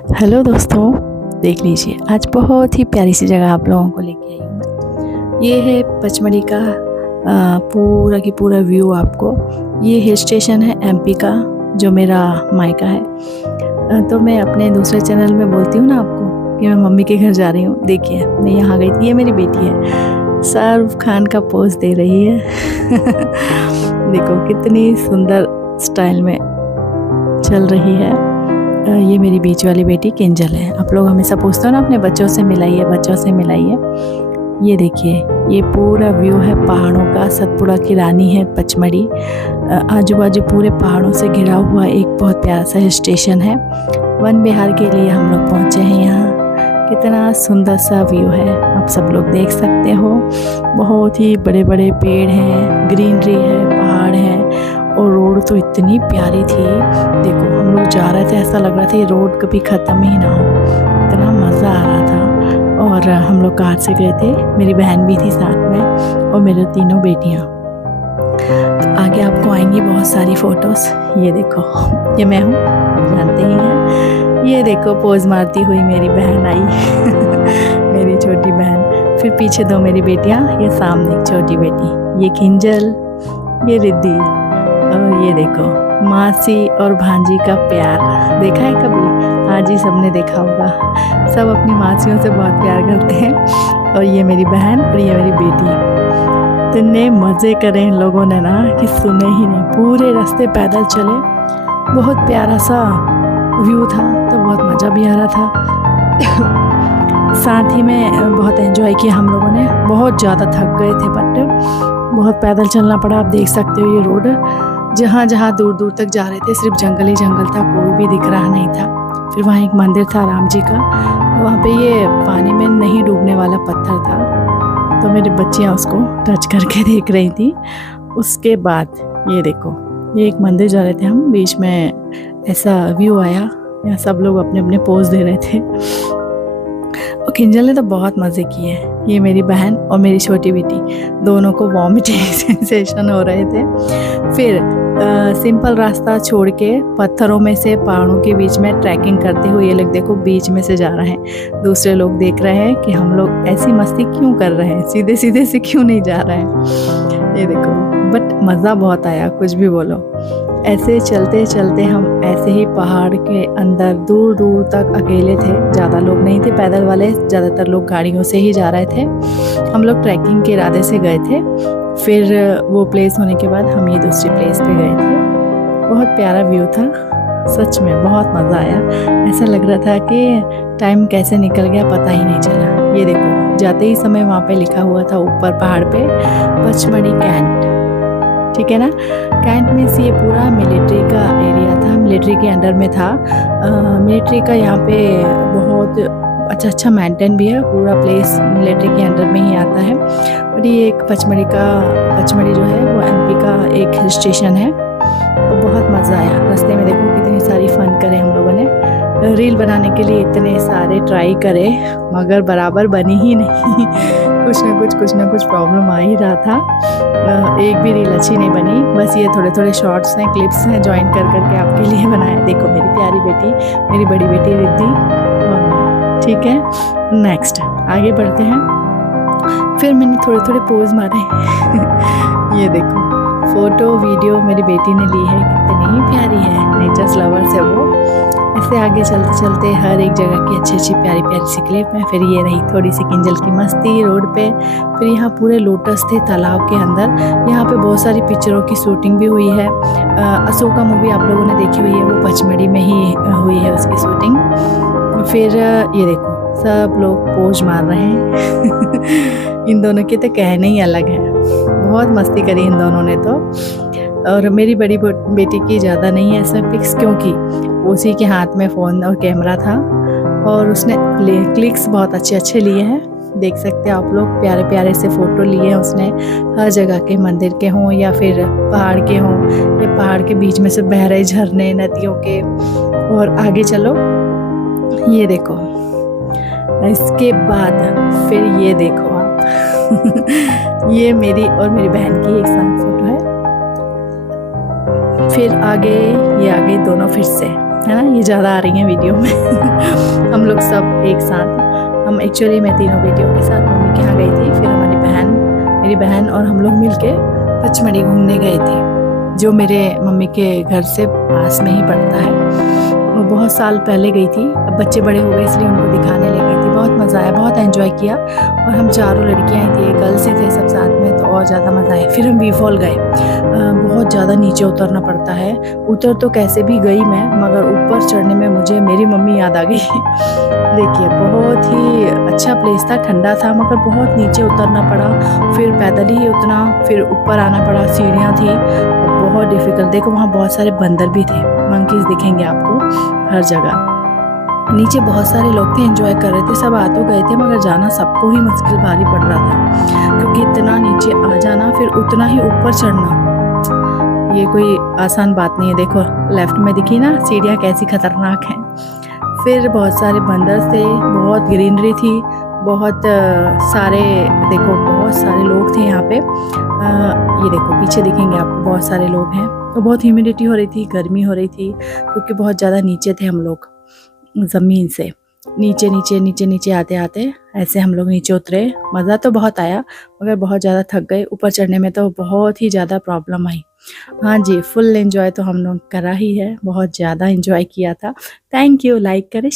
Hello दोस्तों, देख लीजिए आज बहुत ही प्यारी सी जगह आप लोगों को लेके आई हूँ मैं। ये है पचमढ़ी का पूरा की पूरा व्यू। आपको ये हिल स्टेशन है एमपी का, जो मेरा मायका है। तो मैं अपने दूसरे चैनल में बोलती हूँ ना आपको कि मैं मम्मी के घर जा रही हूँ। देखिए मैं यहाँ गई थी, ये मेरी बेटी है, शाहरुख खान का पोज दे रही है। देखो कितनी सुंदर स्टाइल में चल रही है। ये मेरी बीच वाली बेटी किंजल है। आप लोग हमेशा पूछते हो ना अपने बच्चों से मिलाइए, बच्चों से मिलाइए। ये देखिए ये पूरा व्यू है पहाड़ों का। सतपुड़ा की रानी है पचमढ़ी। आजू बाजू पूरे पहाड़ों से घिरा हुआ एक बहुत प्यारा सा स्टेशन है। वन विहार के लिए हम लोग पहुँचे हैं यहाँ। कितना सुंदर सा व्यू है, आप सब लोग देख सकते हो। बहुत ही बड़े बड़े पेड़ हैं, ग्रीनरी है, पहाड़ है और रोड तो इतनी प्यारी थी। देखो हम लोग जा रहे थे, ऐसा लग रहा था ये रोड कभी ख़त्म ही ना हो, इतना मज़ा आ रहा था। और हम लोग कार से गए थे, मेरी बहन भी थी साथ में और मेरे तीनों बेटियाँ। तो आगे आपको आएंगी बहुत सारी फ़ोटोज़। ये देखो ये मैं हूँ, आप जानते ही हैं। ये देखो पोज मारती हुई मेरी बहन आई। मेरी छोटी बहन। फिर पीछे दो मेरी बेटियाँ, ये सामने छोटी बेटी, ये किंजल, ये रिद्धि। और ये देखो मासी और भांजी का प्यार देखा है कभी? हाँ जी, सबने देखा होगा। सब अपनी मासियों से बहुत प्यार करते हैं। और ये मेरी बहन और ये मेरी बेटी। इतने मज़े करे इन लोगों ने ना कि सुने ही नहीं। पूरे रास्ते पैदल चले, बहुत प्यारा सा व्यू था, तो बहुत मज़ा भी आ रहा था। साथ ही में बहुत एंजॉय किया हम लोगों ने। बहुत ज़्यादा थक गए थे बट बहुत पैदल चलना पड़ा। आप देख सकते हो ये रोड, जहाँ जहाँ दूर दूर तक जा रहे थे सिर्फ जंगल ही जंगल था, कोई भी दिख रहा नहीं था। फिर वहाँ एक मंदिर था राम जी का, वहाँ पे ये पानी में नहीं डूबने वाला पत्थर था, तो मेरी बच्चियाँ उसको टच करके देख रही थी। उसके बाद ये देखो, ये एक मंदिर जा रहे थे हम, बीच में ऐसा व्यू आया, यहाँ सब लोग अपने अपने पोज दे रहे थे। और किंजल ने तो बहुत मज़े किए। ये मेरी बहन और मेरी छोटी बेटी, दोनों को वॉमिटिंग सेंसेशन हो रहे थे। फिर सिंपल रास्ता छोड़ के पत्थरों में से पहाड़ों के बीच में ट्रैकिंग करते हुए ये लोग देखो बीच में से जा रहे हैं। दूसरे लोग देख रहे हैं कि हम लोग ऐसी मस्ती क्यों कर रहे हैं, सीधे सीधे से क्यों नहीं जा रहे हैं। ये देखो, बट मज़ा बहुत आया, कुछ भी बोलो। ऐसे चलते चलते हम ऐसे ही पहाड़ के अंदर दूर दूर तक अकेले थे, ज़्यादा लोग नहीं थे पैदल वाले, ज़्यादातर लोग गाड़ियों से ही जा रहे थे। हम लोग ट्रैकिंग के इरादे से गए थे। फिर वो प्लेस होने के बाद हम ये दूसरी प्लेस पे गए थे। बहुत प्यारा व्यू था, सच में बहुत मज़ा आया। ऐसा लग रहा था कि टाइम कैसे निकल गया पता ही नहीं चला। ये देखो जाते ही समय वहाँ पे लिखा हुआ था ऊपर पहाड़ पे पचमढ़ी कैंट, ठीक है ना। कैंट मीन्स ये पूरा मिलिट्री का एरिया था, मिलिट्री के अंडर में था। मिलिट्री का यहाँ पे बहुत अच्छा मेंटेन भी है, पूरा प्लेस मिलिट्री के अंडर में ही आता है। और ये एक पचमढ़ी जो है वो एमपी का एक हिल स्टेशन है। तो बहुत मज़ा आया। रास्ते में देखो कितनी सारी फन करे हम लोगों ने। रील बनाने के लिए इतने सारे ट्राई करे मगर बराबर बनी ही नहीं। कुछ ना कुछ प्रॉब्लम आ ही रहा था। एक भी रील अच्छी नहीं बनी। बस ये थोड़े थोड़े शॉर्ट्स हैं, क्लिप्स हैं, ज्वाइन कर करके आपके लिए बनाया। देखो मेरी प्यारी बेटी, मेरी बड़ी बेटी रिद्धि, ठीक है। नेक्स्ट आगे बढ़ते हैं। फिर मैंने थोड़े थोड़े पोज मारे। ये देखो फ़ोटो वीडियो मेरी बेटी ने ली है, कितनी प्यारी है, नेचर्स लवर्स है वो। ऐसे आगे चलते चलते हर एक जगह की अच्छी अच्छी प्यारी प्यारी सी क्लिप में। फिर ये रही थोड़ी सी किंजल की मस्ती रोड पे। फिर यहाँ पूरे लोटस थे तालाब के अंदर। यहाँ पे बहुत सारी पिक्चरों की शूटिंग भी हुई है। अशोका मूवी आप लोगों ने देखी हुई है, वो पचमढ़ी में ही हुई है उसकी शूटिंग। फिर ये देखो सब लोग पोज मार रहे हैं। इन दोनों के तो कहने ही अलग है, बहुत मस्ती करी इन दोनों ने तो। और मेरी बड़ी बेटी की ज़्यादा नहीं है इसमें पिक्स, क्योंकि उसी के हाथ में फ़ोन और कैमरा था और उसने क्लिक्स बहुत अच्छे लिए हैं। देख सकते हैं आप लोग, प्यारे प्यारे से फ़ोटो लिए हैं उसने। हर जगह के, मंदिर के हों या फिर पहाड़ के हों, या पहाड़ के बीच में से बह रहे झरने, नदियों के। और आगे चलो, ये देखो इसके बाद फिर ये देखो आप। ये मेरी और मेरी बहन की एक साथ फोटो है। फिर आगे ये आगे दोनों फिर से है ना, ये ज़्यादा आ रही हैं वीडियो में। हम लोग सब एक साथ, हम एक्चुअली मैं तीनों बेटियों के साथ मम्मी के यहाँ गई थी, फिर हमारी मेरी बहन और हम लोग मिलके पचमढ़ी घूमने गए थे, जो मेरे मम्मी के घर से पास में ही पड़ता है। वो बहुत साल पहले गई थी, अब बच्चे बड़े हो गए इसलिए उनको दिखाने ले गई थी। बहुत मज़ा आया, बहुत एंजॉय किया, और हम चारों लड़कियाँ ही थी, गर्ल्स ही थे सब साथ में, तो और ज़्यादा मज़ा आया। फिर हम वी फॉल गए, बहुत ज़्यादा नीचे उतरना पड़ता है। उतर तो कैसे भी गई मैं, मगर ऊपर चढ़ने में मुझे मेरी मम्मी याद आ गई। देखिए बहुत ही अच्छा प्लेस था, ठंडा था, मगर बहुत नीचे उतरना पड़ा, फिर पैदल ही उतना, फिर ऊपर आना पड़ा, सीढ़ियाँ थी, बहुत डिफ़िकल्ट। देखो वहाँ बहुत सारे बंदर भी थे, मंकीज़ दिखेंगे आपको हर जगह। नीचे बहुत सारे लोग थे, एंजॉय कर रहे थे, सब आ तो गए थे, मगर जाना सबको ही मुश्किल भारी पड़ रहा था, क्योंकि इतना नीचे आ जाना, फिर उतना ही ऊपर चढ़ना, ये कोई आसान बात नहीं है। देखो लेफ्ट में दिखी ना सीढ़ियाँ कैसी खतरनाक हैं। फिर बहुत सारे बंदर थे, बहुत ग्रीनरी थी, बहुत सारे, देखो बहुत सारे लोग थे यहाँ पे। ये देखो पीछे दिखेंगे आपको बहुत सारे लोग हैं। तो बहुत ह्यूमिडिटी हो रही थी, गर्मी हो रही थी, क्योंकि बहुत ज़्यादा नीचे थे हम लोग ज़मीन से। नीचे नीचे नीचे नीचे आते आते ऐसे हम लोग नीचे उतरे। मज़ा तो बहुत आया, मगर बहुत ज़्यादा थक गए। ऊपर चढ़ने में तो बहुत ही ज़्यादा प्रॉब्लम आई। हाँ जी, फुल एंजॉय तो हम लोग करा ही है, बहुत ज़्यादा एंजॉय किया था। थैंक यू, लाइक करें।